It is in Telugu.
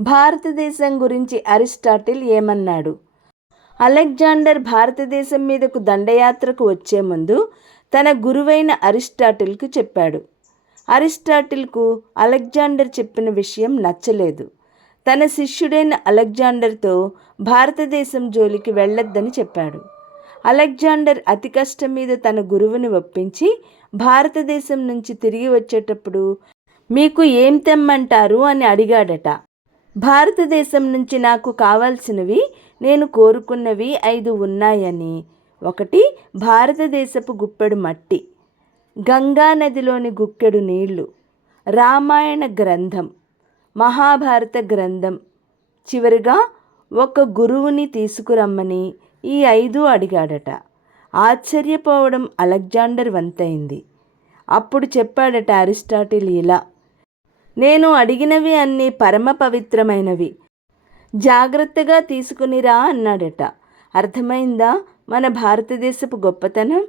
భారతదేశం గురించి అరిస్టాటిల్ ఏమన్నాడు? అలెగ్జాండర్ భారతదేశం మీదకు దండయాత్రకు వచ్చే ముందు తన గురువైన అరిస్టాటిల్కు చెప్పాడు. అరిస్టాటిల్కు అలెగ్జాండర్ చెప్పిన విషయం నచ్చలేదు. తన శిష్యుడైన అలెగ్జాండర్తో భారతదేశం జోలికి వెళ్ళొద్దని చెప్పాడు. అలెగ్జాండర్ అతి కష్టం మీద తన గురువుని ఒప్పించి భారతదేశం నుంచి తిరిగి వచ్చేటప్పుడు మీకు ఏం తెమ్మంటారు? అని అడిగాడట. భారతదేశం నుంచి నాకు కావాల్సినవి నేను కోరుకున్నవి ఐదు ఉన్నాయని. ఒకటి భారతదేశపు గుప్పెడు మట్టి. గంగా నదిలోని గుక్కెడు నీళ్ళు. రామాయణ గ్రంథం. మహాభారత గ్రంథం. చివరిగా ఒక గురువుని తీసుకురమ్మని ఈ ఐదు అడిగాడట. ఆశ్చర్యపోవడం అలెగ్జాండర్ వంతైంది. అప్పుడు చెప్పాడట అరిస్టాటిల్ ఇలా నేను అడిగినవి అన్నీ పరమ పవిత్రమైనవి. జాగ్రత్తగా తీసుకునిరా అన్నాడట. అర్థమైందా? మన భారతదేశపు గొప్పతనం?